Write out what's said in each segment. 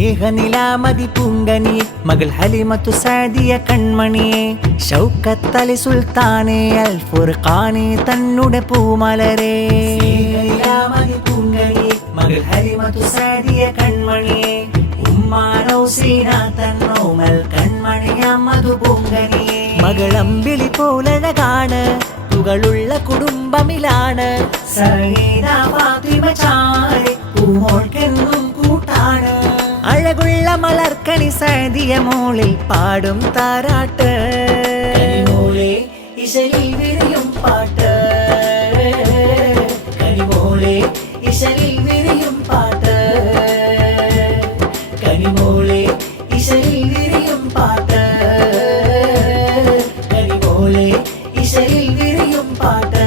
സ്നേഹനിലാമതി പൂങ്കനിയെ മകൾ ഹലിമത്തു സാദിയ കൺമണിയെ ഷൗക്കത്തലി സുൽത്താനെ അൽ ഫുർഖാനെ തന്നുടെ പൂമലരെ സ്നേഹനിലാമതി പൂങ്കനിയെ മകൾ ഹലിമത്തു സാദിയ കൺമണിയെ ഉമ്മാനൗസീന തന്നോമൽ കൺമണിയാം മധു പൂങ്കനിയെ മകളമ്പിളി പോലഴകാണ് തുകളുള്ള കുടുംബമിലാണ് സഹീന ഫാത്തിമ ചാരി പൂമോൾക്കെന്നും കൂട്ടാണ് അഴകുള്ള മലർക്കണി സാദിയ മോളിൽ പാടും താരാട്ട് കനിമോളെ ഇശലിൽ വിരിയും പാട്ട് കനിമോളെ ഇശലിൽ വിരിയും പാട്ട് കനിമോളെ ഇശലിൽ വിരിയും പാട്ട് കനിമോളെ ഇശലിൽ വിരിയും പാട്ട്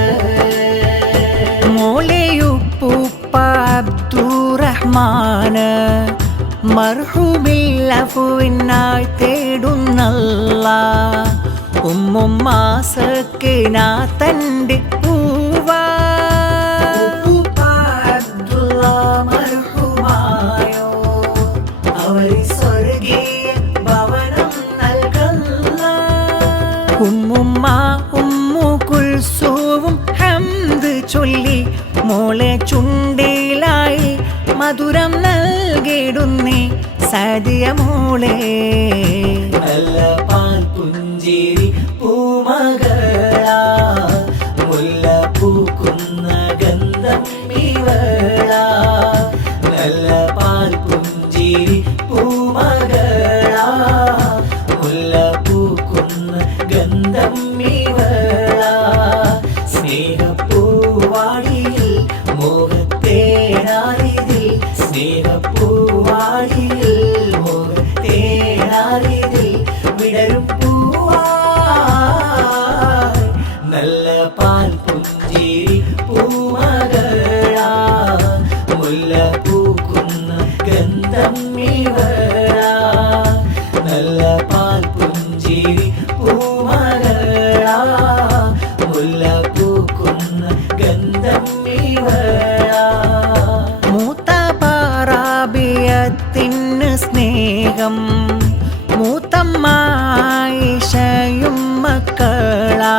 മോളെയുപ്പൂപ്പ അബ്ദുറഹ്മാന് മർഹൂമിൽ അഫുവിനായി തേടുന്നല്ല ഉമ്മുമ്മാസക്കിന തൻ്റെ പൂവാ മർഹൂമായോ അവരി സ്വർഗീയ ഭവനം നൽകല്ല ഉമ്മുമ്മ ഉമ്മു കുൽസൂവും ഹംദ് ചൊല്ലി മോളെ ചുണ്ടിലായി മധുരം നൽകിടുന്നേ സാദിയ മോളെ നല്ല പാൽ പുഞ്ചിരി പൂമകളാ മുല്ല പൂക്കുന്ന ഗന്ധം ഇവളാ നല്ല പാൽ പുഞ്ചിരി പൂമകളാ മുല്ല പൂക്കുന്ന ഗന്ധം ഇവളാ സ്നേഹപ്പൂവാടിയിൽ മോഹത്തേനാരിതിൽ സ്നേഹപ്പൂവാടിയിൽ മോഹത്തേനാരിതിൽ വിടരും പൂവായി നല്ല പാൽ പുഞ്ചിരി പൂമകളാ മുല്ല പൂക്കുന്ന ഗന്ധം ഇവളാ നല്ല പാൽ പുഞ്ചിരി പൂമകളാ മുല്ല പൂക്കുന്ന ഗന്ധം ഇവളാ മൂത്ത പാറാബിയത്തിന് സ്നേഹം മൂത്തമ്മായിഷയും മക്കളാ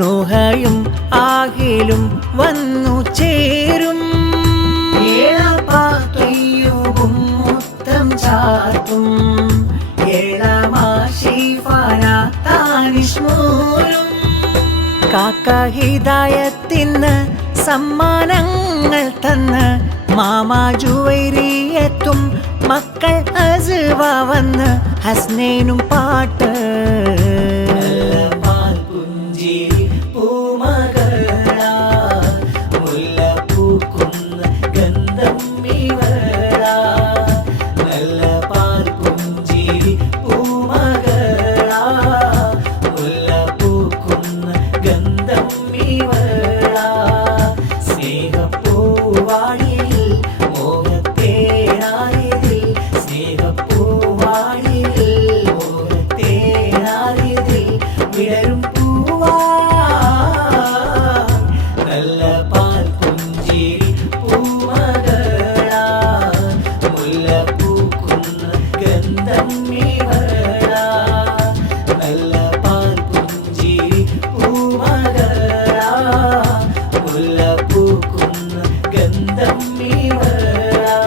നൂഹയും ആഹിലും വന്നു ചേരും ഏളാപ്പാത്തൊയ്യും മുത്തം ചാർത്തും ഏളമാശിഫാന താനിഷ്മൂലും കാക്ക ഹിദായത്തിന് സമ്മാനങ്ങൾ തന്ന് മാമാ ജുവൈരിയെത്തും മക്കൾ അസുവ വന്ന് ഹസ്നേനും പാട്ട് പാൽ പുഞ്ചിരി പൂമകളാ മുല്ല പൂക്കുന്ന ഗന്ധം ഇവളാ നല്ല പാൽ പുഞ്ചിരി പൂമകളാ മുല്ല പൂക്കുന്ന ഗന്ധം ഇവളാ സ്നേഹപ്പൂവാടിയിൽ മോഹത്തേനാരിതിൽ സ്നേഹപ്പൂവാടിയിൽ മോഹത്തേനാരിതിൽ വിടരും പൂവാ നല്ല പാൽ പുഞ്ചിരി പൂമകളാ മുല്ല പൂക്കുന്ന ഗന്ധം ഇവളാ നല്ല പാൽ പുഞ്ചിരി പൂമകളാ മുല്ല പൂക്കുന്ന ഗന്ധം ഇവളാ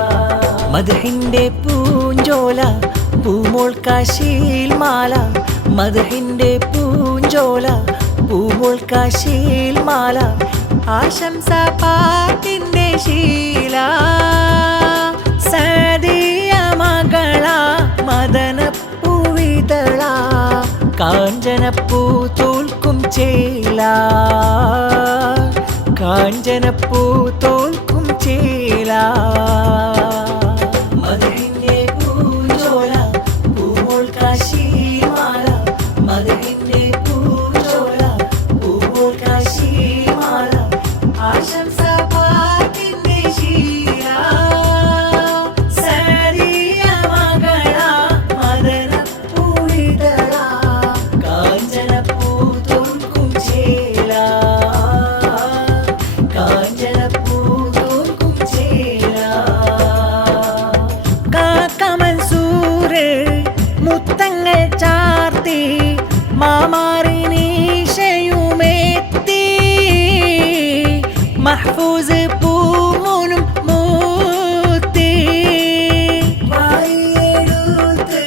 മദ്ഹിന്റെ പൂഞ്ചോല പൂമോൾ കാശിയിൽ മാല മദ്ഹിന്റെ പൂഞ്ചോല പൂമോൾ കാശിയിൽ മാല ആശംസ പാട്ടിന്റെ ശീല സാദിയ മകളാ മദനപ്പൂവിതള കാഞ്ചനപ്പൂ തോൽക്കും ചേല കാഞ്ചനപ്പൂ തോൽക്കും ചേല മദഹിന്റെ പൂഞ്ചോല പൂമോൾ കാശിയിൽ മാല മദഹിന്റെ പൂഞ്ചോല പൂമോൾ കാശിയിൽ മാല ആശംസ പാട്ടിന്റെ ശീല സാദിയ മകളാ മദനപ്പൂവിതള കാഞ്ചനപ്പൂ തോൽക്കും ചേല കാഞ്ചനപ്പൂ തോൽക്കും ചേല മഹ്ഫൂസ് പൂമൂനും മൂത്തേ വായെടുത്ത്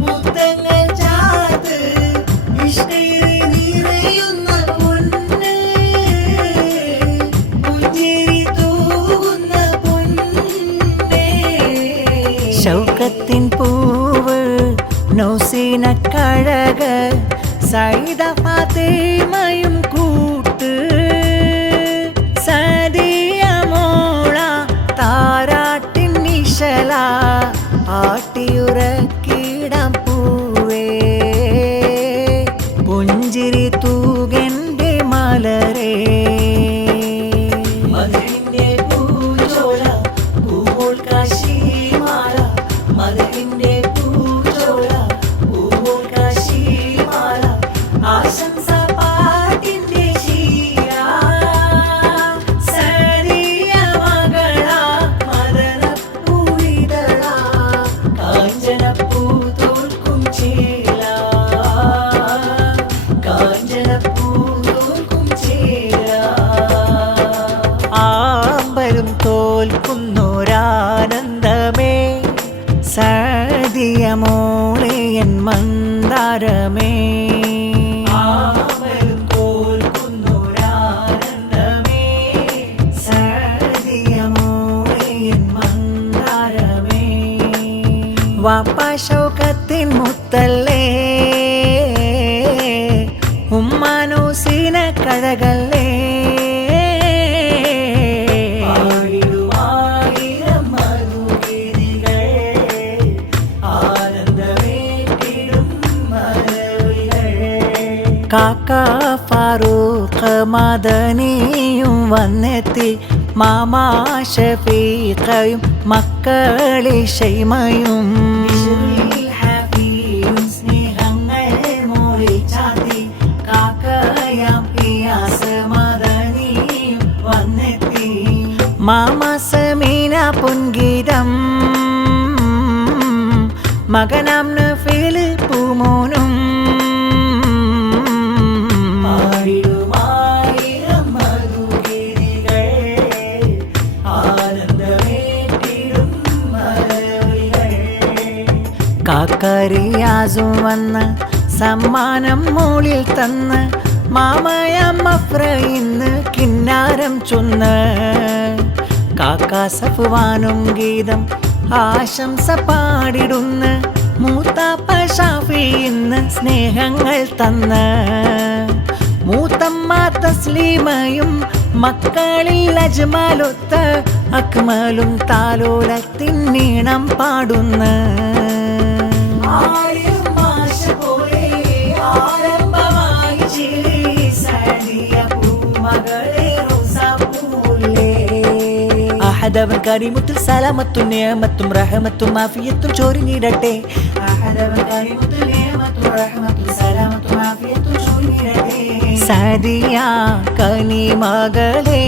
മുത്തങ്ങൾ ചാർത്ത് ഇഷ്കയിൽ നിറയുന്ന പൊന്ന് പുഞ്ചിരി തൂകുന്ന പൊന്നേ ശൗക്കത്തിൻ പൂവ് നൗസീന കഴക സൈദ ഫാത്തിമയും കൂട്ട് സദിയ മോള താരാട്ടിൻ നിശല ആട്ടിയുറക്കിടാം പൂവേ പുഞ്ചിരി തൂകന്റെ മലരേ മധുരിന്റെ പൂജോല പൂമോൾ കാശിമാല മധുരിന്റെ പൂജോല പൂമോൾ കാശിമാല ആശംസ പാട്ടിന്റെ ശീല സരിയ മകള മദനപ്പൂവിതള കാഞ്ചനപ്പൂ തോൽക്കും ചേല കാഞ്ചനപ്പൂ തോൽക്കും ചേല ആമ്പലും തോൽക്കുന്നൊരാനന്ദമേ സദിയ മോളെ എൻ മന്ദാരമേ ആമ്പലും തോൽക്കുന്നൊരാനന്ദമേ സദിയ മോളെ എൻ മന്ദാരമേ വാപ്പ ശൗക്കത്തിൻ മുത്തല്ലേ ഉമ്മാനൂസിന കഴകല്ലേ ആയിരം മധുഗിരികൾ ആനന്ദമേറ്റിടും മലവികൾ കാക്ക ഫാറൂഖ് മദനിയും വന്നെത്തി മാമാ ഷഫീഖയും മക്കളെ ഷൈമയും സ്നേഹങ്ങൾ മോളി ചാത്തി കാക്കയാം പിയാസ് മദനിയും വന്നെത്തി മാമ സമീന പൊൻഗീതം മകനാം നഫീല് പൂമോനും ആയിരം മധുഗിരികൾ ആനന്ദമേറ്റിടും മലവികൾ കാക്കരിയാസും വന്ന് സമ്മാനം മോളിൽ തന്ന് മാമയമ്മഫ്ര ഇന്ന് കിന്നാരം ചൊന്ന് കാക്ക സഫ്വാനും ഗീതം ആശംസ പാടിടുന്ന മൂത്താപ്പ ഷാഫി ഇന്ന് സ്നേഹങ്ങൾ തന്ന് മൂത്തമ്മ തസ്ലീമയും മക്കളിൽ അജ്മലൊത്ത അക്മലും താലോലത്തിൻ നീണം പാടുന്ന ആയിരം മാഷ പോലെ ആരംഭമായി ചിരി സദിയ പൂമകളെ റോസാപ്പൂലേ അഹദവൻ കരീമുത്തിൽ സലാമത്തും നിയമത്തും റഹമത്തും ആഫിയത്തും ചൊരിഞ്ഞിടട്ടെ അഹദവൻ കരീമുത്തിൽ നിയമത്തും റഹമത്തും സലാമത്തും ആഫിയത്തും ചൊരിഞ്ഞിടട്ടെ സദിയ കനിമകളെ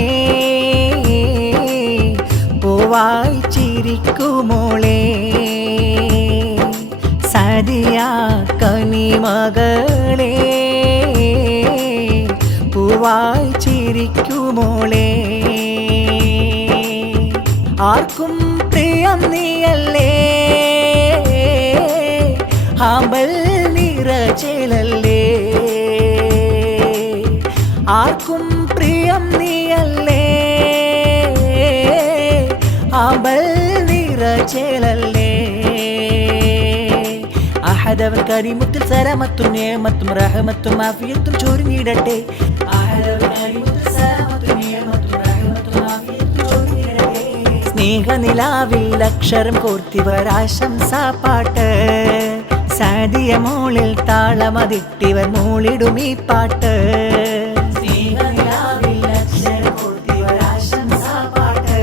പൂവായി ചിരിക്കുമോളെ സദിയ കനിമകളെ പൂവായി ചിരിക്കുമോളെ ആർക്കും പ്രിയം നീയല്ലേ ആമ്പൽ നിറചേലല്ലേ ആർക്കും പ്രിയം നീയല്ലേ ആമ്പൽ നിറചേലല്ലേ അഹദവൻ കരീമുത്തിൽ സലാമത്തും നിയമത്തും റഹമത്തും ആഫിയത്തും ചൊരിഞ്ഞിടട്ടെ അഹദവൻ കരീമുത്തിൽ സലാമത്തും നിയമത്തും റഹമത്തും ആഫിയത്തും ചൊരിഞ്ഞിടട്ടെ സ്നേഹനിലാവിൽ അക്ഷരം കോർത്തിവരാശംസാ പാട്ട് സദിയ മോളിൽ താളമതിട്ടിവർ മോളിടും ഈ പാട്ട് സ്നേഹനിലാവിൽ അക്ഷരം കോർത്തിവരാശംസാ പാട്ട്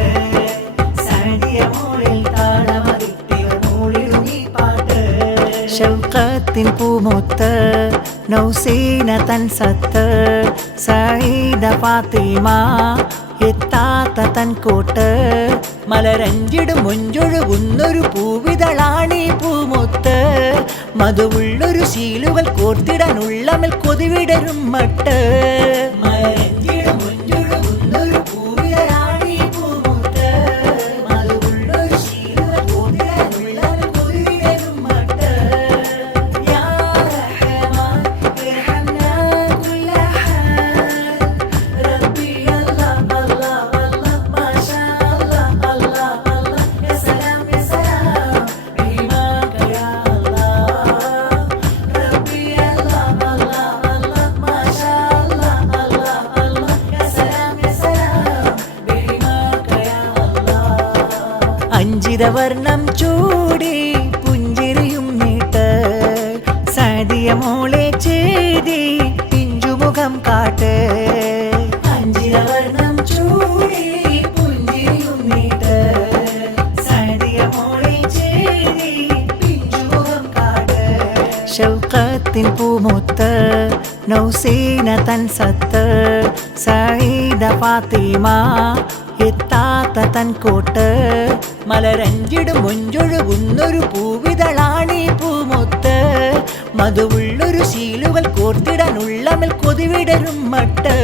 സദിയ മോളിൽ താളമതിട്ടിവർ മോളിടും ഈ പാട്ട് ശൗഖത്തിൻ പൂമൊത്ത് നൗസീന തൻ സത്ത് സഈദ ഫാത്തിമ എത്താത്ത തൻ കോട്ട് മലരഞ്ചിടും മൊഞ്ചൊഴുകുന്നൊരു പൂവിതളാണീ പൂമൊത്ത് മധുവുള്ളൊരു ശീലുകൾ കോർത്തിടാനുള്ളമൽ കൊതിവിടരും മട്ട് മലരഞ്ചിടും മൊഞ്ചൊഴുകുന്നൊരു പൂവിതളാണീ അഞ്ചിതവർണം ചൂടി പുഞ്ചിരിയും നീട്ട് സഅദിയ മോളെ ചേതി പിഞ്ചുമുഖം കാട്ട് അഞ്ചിതവർണം ചൂടി പുഞ്ചിരിയും നീട്ട് സഅദിയ മോളെ ചേതി പിഞ്ചുമുഖം കാട്ട് ഷൗഖത്തിൻ പൂമുത്ത് നൗസീന തൻ സത്ത് സഈദ ഫാത്തിമ എത്താത്ത തൻ കോട്ട് മലരഞ്ചിടും മുഞ്ചൊഴുകുന്നൊരു പൂവിതളാണീ പൂമുത്ത് മധുവുള്ളൊരു ശീലുകൾ കോർത്തിടാനുള്ളമൽ കൊതിവിടരും മട്ട്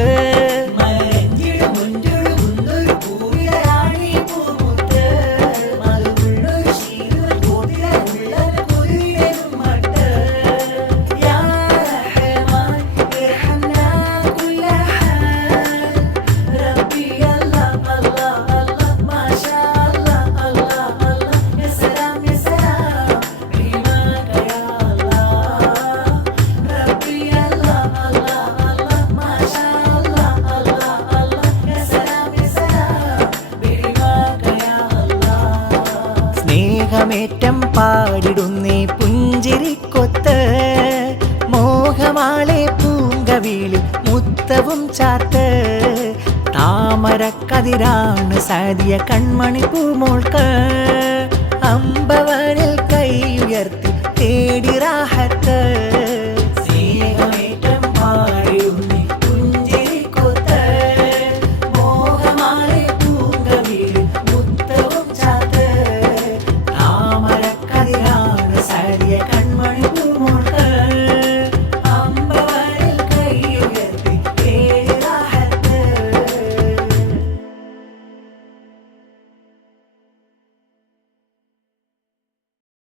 മലരഞ്ചിടും മുഞ്ചൊഴുകുന്നൊരു പൂവിതളാണീ പൂമുത്ത് മധുവുള്ളൊരു ശീലുകൾ കോർത്തിടാനുള്ളമൽ കൊതിവിടരും മട്ട് യാ റഹ്മാൻ ഇർഹംനാ കുല്ല ഹാൽ റബ്ബി സ്നേഹമേറ്റം പാടിടുന്നേ പുഞ്ചിരിക്കൊത്ത് മോഹമാളെ പൂങ്കവിളിൽ മുത്തവും ചാർത്ത് താമരക്കതിരാണ് സഅദിയ കൺമണി പൂമോൾക്ക് അമ്പവനിൽ കൈയുയർത്തി തേടി റാഹ